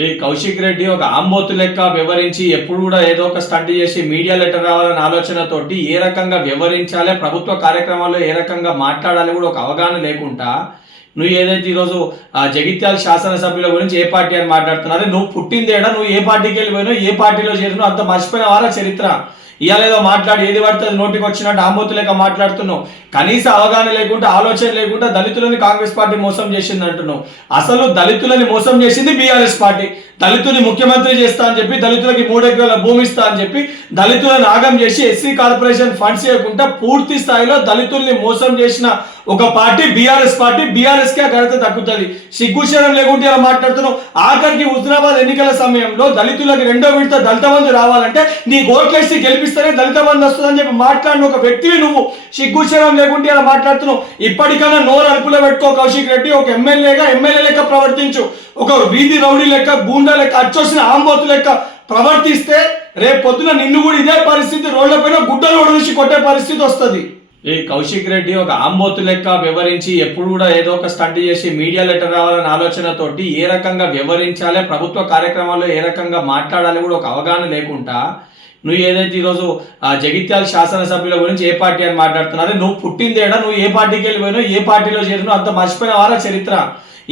ఈ కౌశిక్ రెడ్డి ఒక ఆంబోతు లెక్క వ్యవహరించి ఎప్పుడు కూడా ఏదో ఒక స్టంట్ చేసి మీడియా లెటర్ రావాలనే ఆలోచనతోటి ఏ రకంగా వ్యవహరించాలి, ప్రభుత్వ కార్యక్రమాల్లో ఏ రకంగా మాట్లాడాలి కూడా ఒక అవగాహన లేకుండా నువ్వు ఏదైతే ఈరోజు జగిత్యాల శాసనసభ్యుల గురించి ఏ పార్టీ అని మాట్లాడుతున్నారో, నువ్వు పుట్టిందేడా, నువ్వు ఏ పార్టీకి వెళ్ళిపోయినావు, ఏ పార్టీలో చేరినావు అంత మర్చిపోయిన వారా చరిత్ర. ఇవాళ ఏదో మాట్లాడి ఏది పడితే నోటికి వచ్చినట్టు ఆంబోతు లేక మాట్లాడుతున్నావు. కనీస అవగాహన లేకుండా, ఆలోచన లేకుండా దళితులని కాంగ్రెస్ పార్టీ మోసం చేసింది అంటున్నావు. అసలు దళితులని మోసం చేసింది బీఆర్ఎస్ పార్టీ. దళితుని ముఖ్యమంత్రి చేస్తా అని చెప్పి, దళితులకి 3 ఎకరాల భూమి ఇస్తా అని చెప్పి దళితులను ఆగం చేసి ఎస్సీ కార్పొరేషన్ ఫండ్స్ ఇవ్వకుండా పూర్తి స్థాయిలో దళితుల్ని మోసం చేసిన ఒక పార్టీ బీఆర్ఎస్ పార్టీ. బీఆర్ఎస్ కే ఘనత దక్కుతుంది. సిగ్గుశరం లేకుంటే ఇలా మాట్లాడుతున్నావు. ఆఖరికి హుజరాబాద్ ఎన్నికల సమయంలో దళితులకు 2వ విడత దళిత బంధు రావాలంటే నీ ఓట్లేసి గెలిపిస్తేనే దళిత బంధు వస్తుందని చెప్పి మాట్లాడిన ఒక వ్యక్తివి నువ్వు. సిగ్గుశరం లేకుంటే ఇలా మాట్లాడుతున్నావు. ఇప్పటికైనా నోరు అదుపులో పెట్టుకో కౌశిక్ రెడ్డి. ఒక ఎమ్మెల్యే లెక్క ప్రవర్తించు. ఒక వీధి రౌడీ లెక్క, గూండా లెక్క, అచ్చొచ్చిన ఆంబోతు లెక్క ప్రవర్తిస్తే రేపు పొద్దున నిన్ను కూడా ఇదే పరిస్థితి, రోడ్లపైన గుడ్డలు ఒడిసి కొట్టే పరిస్థితి వస్తుంది. ఈ కౌశిక్ రెడ్డి ఒక ఆంబోతు లెక్క వ్యవహరించి ఎప్పుడు కూడా ఏదో ఒక స్టంట్ చేసి మీడియా లెటర్ రావాలనే ఆలోచనతోటి ఏ రకంగా వ్యవహరించాలి, ప్రభుత్వ కార్యక్రమాల్లో ఏ రకంగా మాట్లాడాలి కూడా ఒక అవగాహన లేకుండా నువ్వు ఏదైతే ఈరోజు జగిత్యాల శాసనసభ్యుల గురించి ఏ పార్టీ అని మాట్లాడుతున్నారో, నువ్వు పుట్టిందేడా, నువ్వు ఏ పార్టీకి వెళ్ళిపోయినావు, ఏ పార్టీలో చేరినావు అంత మర్చిపోయిన వారా చరిత్ర.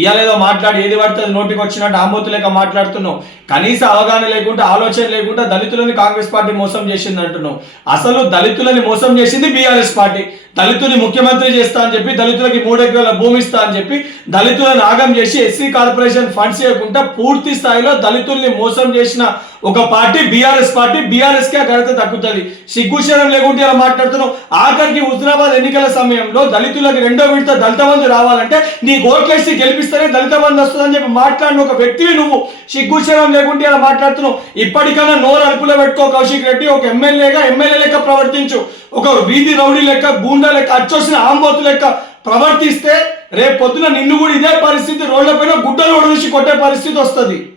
ఇవాళ ఏదో మాట్లాడి ఏది పడితే నోటికి వచ్చినట్టు ఆంబోతు లేక మాట్లాడుతున్నావు. కనీస అవగాహన లేకుండా, ఆలోచన లేకుండా దళితులని కాంగ్రెస్ పార్టీ మోసం చేసింది అంటున్నావు. అసలు దళితులని మోసం చేసింది బీఆర్ఎస్ పార్టీ. దళితుని ముఖ్యమంత్రి చేస్తా అని చెప్పి, దళితులకి 3 ఎకరాల భూమి ఇస్తా అని చెప్పి దళితులను ఆగం చేసి ఎస్సీ కార్పొరేషన్ ఫండ్స్ ఇవ్వకుండా పూర్తి స్థాయిలో దళితుల్ని మోసం చేసిన ఒక పార్టీ బీఆర్ఎస్ పార్టీ. బీఆర్ఎస్ కే ఘనత దక్కుతుంది. సిగ్గుశరం లేకుంటే ఇలా మాట్లాడుతున్నావు. ఆఖరికి హుజరాబాద్ ఎన్నికల సమయంలో దళితులకు 2వ విడత దళిత బంధు రావాలంటే నీ ఓట్లేసి గెలిపిస్తేనే దళిత బంధు వస్తుందని చెప్పి మాట్లాడిన ఒక వ్యక్తివి నువ్వు. సిగ్గుశరం లేకుంటే ఇలా మాట్లాడుతున్నావు. ఇప్పటికైనా నోరు అదుపులో పెట్టుకో కౌశిక్ రెడ్డి. ఒక ఎమ్మెల్యే లెక్క ప్రవర్తించు. ఒక వీధి రౌడీ లెక్క, గూండా లెక్క, అచ్చొచ్చిన ఆంబోతు లెక్క ప్రవర్తిస్తే రేపు పొద్దున నిన్ను కూడా ఇదే పరిస్థితి, రోడ్లపైన గుడ్డలు ఒడిసి కొట్టే పరిస్థితి వస్తుంది.